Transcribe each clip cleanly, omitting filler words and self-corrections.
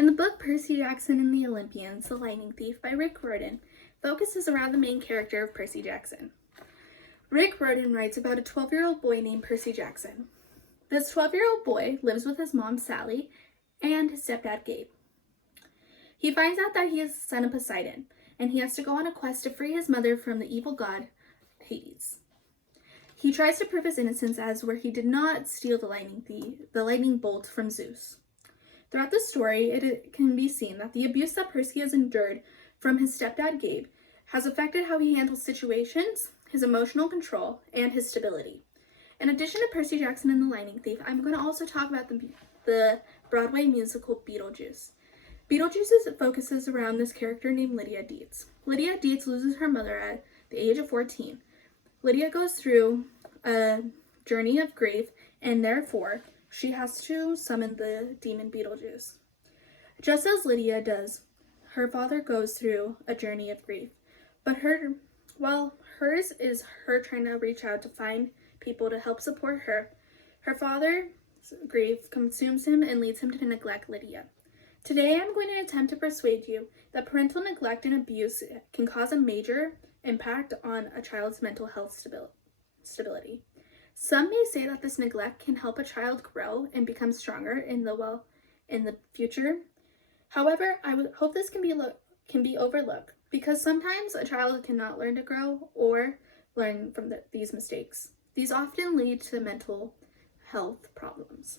In the book Percy Jackson and the Olympians, The Lightning Thief by Rick Riordan focuses around the main character of Percy Jackson. Rick Riordan writes about a 12-year-old boy named Percy Jackson. This 12-year-old boy lives with his mom, Sally, and his stepdad, Gabe. He finds out that he is the son of Poseidon, and he has to go on a quest to free his mother from the evil god, Hades. He tries to prove his innocence as where he did not steal the lightning bolt from Zeus. Throughout the story, it can be seen that the abuse that Percy has endured from his stepdad, Gabe, has affected how he handles situations, his emotional control, and his stability. In addition to Percy Jackson and the Lightning Thief, I'm going to also talk about the Broadway musical Beetlejuice. Beetlejuice focuses around this character named Lydia Deetz. Lydia Deetz loses her mother at the age of 14. Lydia goes through a journey of grief, and therefore, she has to summon the demon Beetlejuice. Just as Lydia does, her father goes through a journey of grief, but hers is her trying to reach out to find people to help support her. Her father's grief consumes him and leads him to neglect Lydia. Today, I'm going to attempt to persuade you that parental neglect and abuse can cause a major impact on a child's mental health stability. Some may say that this neglect can help a child grow and become stronger in the future. However, I would hope this can be overlooked because sometimes a child cannot learn to grow or learn from these mistakes. These often lead to mental health problems.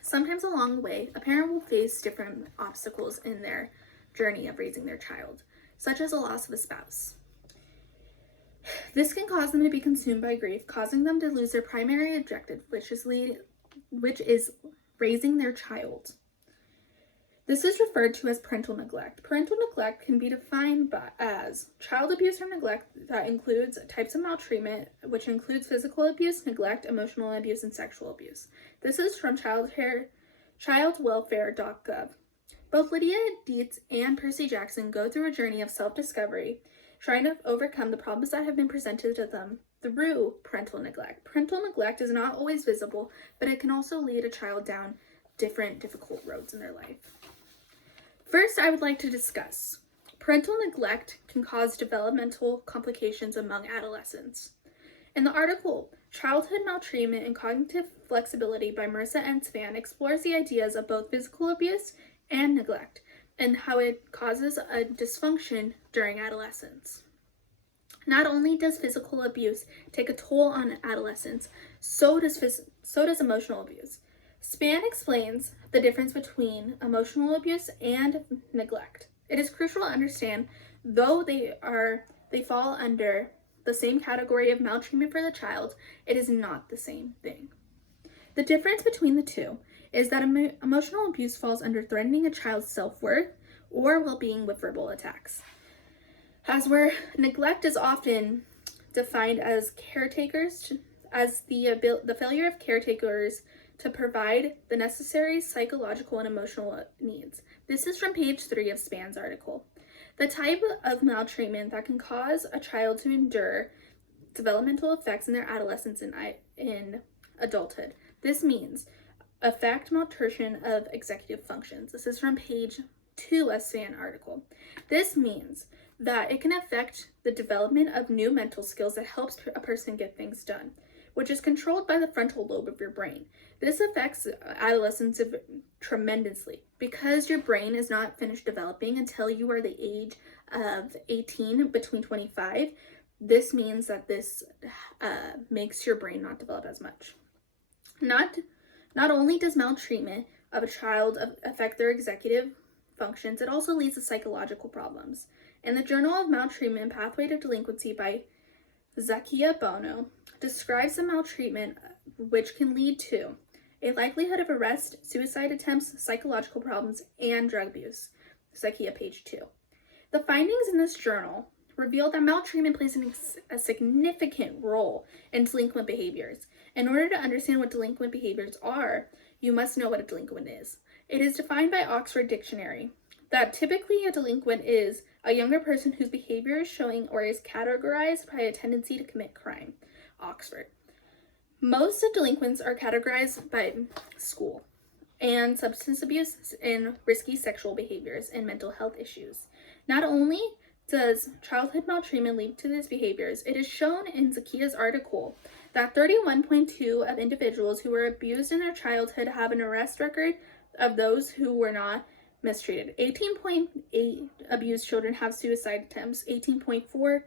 Sometimes along the way, a parent will face different obstacles in their journey of raising their child, such as a loss of a spouse. This can cause them to be consumed by grief, causing them to lose their primary objective, which is raising their child. This is referred to as parental neglect. Parental neglect can be defined as child abuse or neglect that includes types of maltreatment, which includes physical abuse, neglect, emotional abuse, and sexual abuse. This is from childwelfare.gov. Both Lydia Deetz and Percy Jackson go through a journey of self-discovery, trying to overcome the problems that have been presented to them through parental neglect. Parental neglect is not always visible, but it can also lead a child down different difficult roads in their life. First, I would like to discuss parental neglect can cause developmental complications among adolescents. In the article, Childhood Maltreatment and Cognitive Flexibility by Marissa N. Span explores the ideas of both physical abuse and neglect and how it causes a dysfunction during adolescence. Not only does physical abuse take a toll on adolescents, so does emotional abuse. Span explains the difference between emotional abuse and neglect. It is crucial to understand, though they fall under the same category of maltreatment for the child, it is not the same thing. The difference between the two is that emotional abuse falls under threatening a child's self-worth or well-being with verbal attacks, as where neglect is often defined as the failure of caretakers to provide the necessary psychological and emotional needs. This is from page 3 of Span's article. The type of maltreatment that can cause a child to endure developmental effects in their adolescence and in adulthood. This means affect malnutrition of executive functions. This is from page 2 of Span article. This means that it can affect the development of new mental skills that helps a person get things done, which is controlled by the frontal lobe of your brain. This affects adolescents tremendously because your brain is not finished developing until you are the age of 18, between 25. This means that this makes your brain not develop as much. Not only does maltreatment of a child affect their executive functions, it also leads to psychological problems. In the Journal of Maltreatment, Pathway to Delinquency by Zakia Bono describes the maltreatment which can lead to a likelihood of arrest, suicide attempts, psychological problems, and drug abuse. Zakia, page 2. The findings in this journal reveal that maltreatment plays a significant role in delinquent behaviors. In order to understand what delinquent behaviors are, you must know what a delinquent is. It is defined by Oxford Dictionary that typically a delinquent is a younger person whose behavior is showing or is categorized by a tendency to commit crime. Oxford. Most of delinquents are categorized by school and substance abuse and risky sexual behaviors and mental health issues. Not only does childhood maltreatment lead to these behaviors, it is shown in Zakia's article that 31.2% of individuals who were abused in their childhood have an arrest record of those who were not mistreated. 18.8% abused children have suicide attempts. 18.4%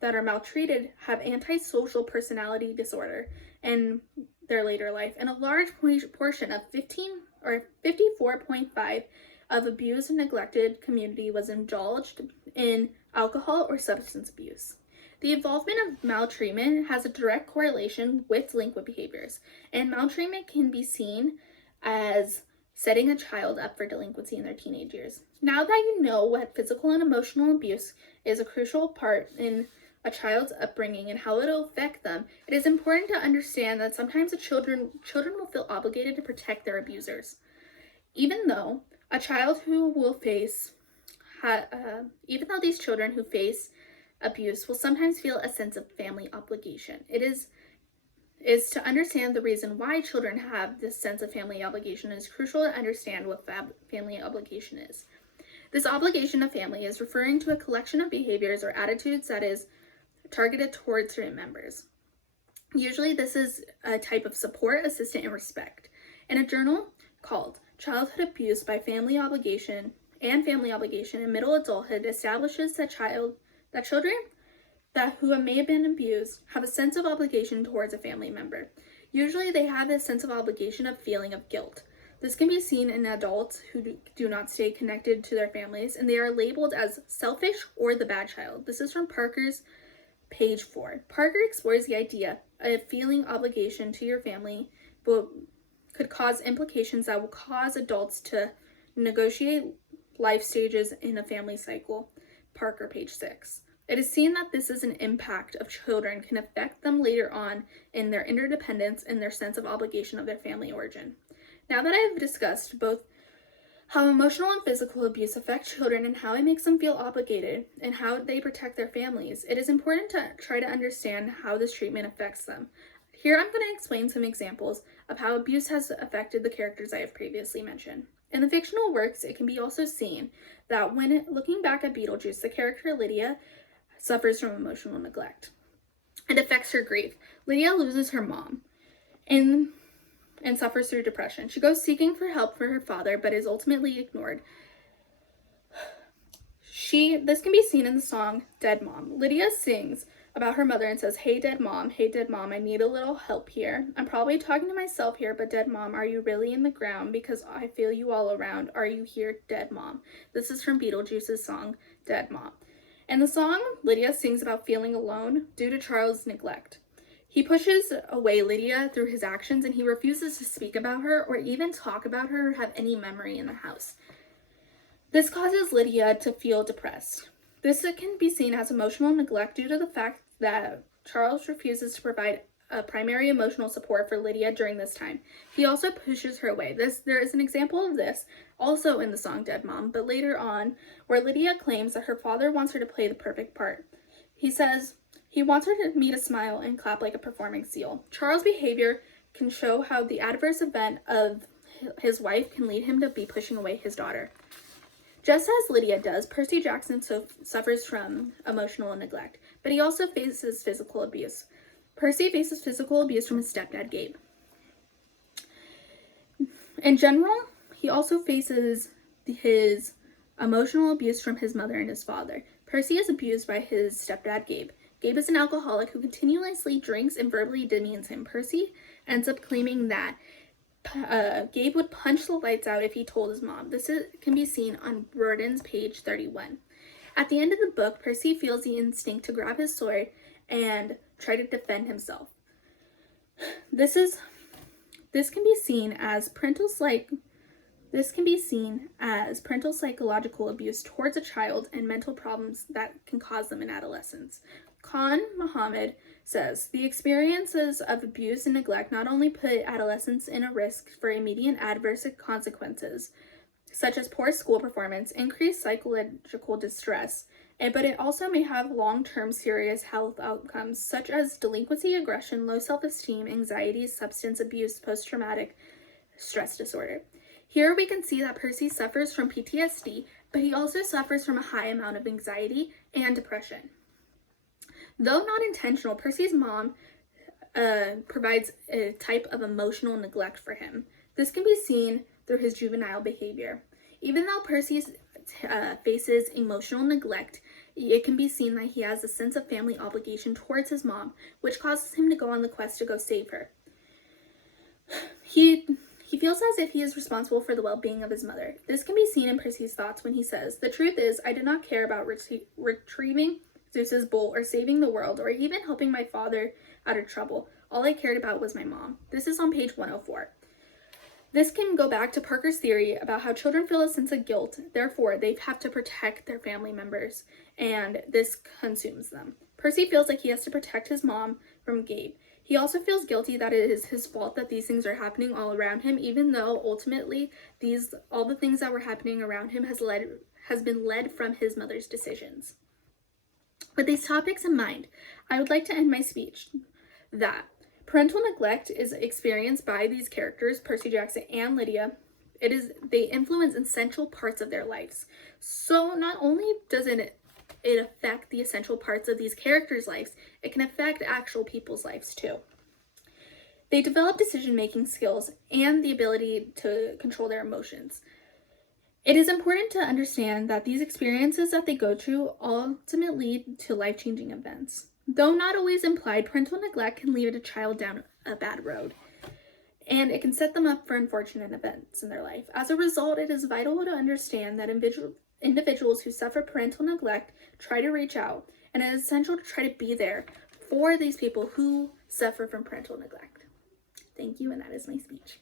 that are maltreated have antisocial personality disorder in their later life, and a large portion of 54.5% of abused and neglected community was indulged in alcohol or substance abuse. The involvement of maltreatment has a direct correlation with delinquent behaviors, and maltreatment can be seen as setting a child up for delinquency in their teenage years. Now that you know what physical and emotional abuse is a crucial part in a child's upbringing and how it'll affect them, it is important to understand that sometimes children will feel obligated to protect their abusers. Even though these children who face abuse will sometimes feel a sense of family obligation. It is to understand the reason why children have this sense of family obligation. It is crucial to understand what family obligation is. This obligation of family is referring to a collection of behaviors or attitudes that is targeted towards certain members. Usually this is a type of support, assistance, and respect. In a journal called Childhood Abuse by Family Obligation in Middle Adulthood establishes that children who may have been abused have a sense of obligation towards a family member. Usually they have this sense of obligation of feeling of guilt. This can be seen in adults who do not stay connected to their families, and they are labeled as selfish or the bad child. This is from Parker's page 4. Parker explores the idea of feeling obligation to your family could cause implications that will cause adults to negotiate life stages in a family cycle. Parker, page 6. It is seen that this is an impact of children can affect them later on in their interdependence and their sense of obligation of their family origin. Now that I have discussed both how emotional and physical abuse affect children and how it makes them feel obligated and how they protect their families, it is important to try to understand how this treatment affects them. Here I'm going to explain some examples of how abuse has affected the characters I have previously mentioned. In the fictional works, it can be also seen that when looking back at Beetlejuice, the character Lydia suffers from emotional neglect. It affects her grief. Lydia loses her mom and suffers through depression. She goes seeking for help for her father, but is ultimately ignored. This can be seen in the song Dead Mom. Lydia sings about her mother and says, hey dead mom, I need a little help here. I'm probably talking to myself here, but dead mom, are you really in the ground? Because I feel you all around. Are you here, dead mom? This is from Beetlejuice's song Dead Mom. In the song, Lydia sings about feeling alone due to Charles' neglect. He pushes away Lydia through his actions, and he refuses to speak about her or even talk about her or have any memory in the house. This causes Lydia to feel depressed. This can be seen as emotional neglect due to the fact that Charles refuses to provide a primary emotional support for Lydia during this time. He also pushes her away. There is an example of this also in the song Dead Mom, but later on, where Lydia claims that her father wants her to play the perfect part. He says he wants me to smile and clap like a performing seal. Charles' behavior can show how the adverse event of his wife can lead him to be pushing away his daughter. Just as Lydia does, Percy Jackson suffers from emotional neglect, but he also faces physical abuse. Percy faces physical abuse from his stepdad, Gabe. In general, he also faces his emotional abuse from his mother and his father. Percy is abused by his stepdad, Gabe. Gabe is an alcoholic who continuously drinks and verbally demeans him. Percy ends up claiming that Gabe would punch the lights out if he told his mom. This can be seen on Burden's page 31. At the end of the book, Percy feels the instinct to grab his sword and try to defend himself. This can be seen as parental psychological abuse towards a child and mental problems that can cause them in adolescence. Khan Muhammad says, the experiences of abuse and neglect not only put adolescents in a risk for immediate adverse consequences, such as poor school performance, increased psychological distress, but it also may have long-term serious health outcomes, such as delinquency, aggression, low self-esteem, anxiety, substance abuse, post-traumatic stress disorder. Here we can see that Percy suffers from PTSD, but he also suffers from a high amount of anxiety and depression. Though not intentional, Percy's mom provides a type of emotional neglect for him. This can be seen through his juvenile behavior. Even though Percy faces emotional neglect, it can be seen that he has a sense of family obligation towards his mom, which causes him to go on the quest to go save her. He feels as if he is responsible for the well-being of his mother. This can be seen in Percy's thoughts when he says, "The truth is, I did not care about retrieving Zeus's bowl or saving the world or even helping my father out of trouble. All I cared about was my mom." This is on page 104. This can go back to Parker's theory about how children feel a sense of guilt, therefore they have to protect their family members, and this consumes them. Percy feels like he has to protect his mom from Gabe. He also feels guilty that it is his fault that these things are happening all around him, even though ultimately all the things that were happening around him has been led from his mother's decisions. With these topics in mind, I would like to end my speech that parental neglect is experienced by these characters, Percy Jackson and Lydia. They influence essential parts of their lives. So not only does it affect the essential parts of these characters' lives, it can affect actual people's lives too. They develop decision-making skills and the ability to control their emotions. It is important to understand that these experiences that they go through ultimately lead to life-changing events. Though not always implied, parental neglect can lead a child down a bad road, and it can set them up for unfortunate events in their life. As a result, it is vital to understand that individuals who suffer parental neglect try to reach out, and it is essential to try to be there for these people who suffer from parental neglect. Thank you, and that is my speech.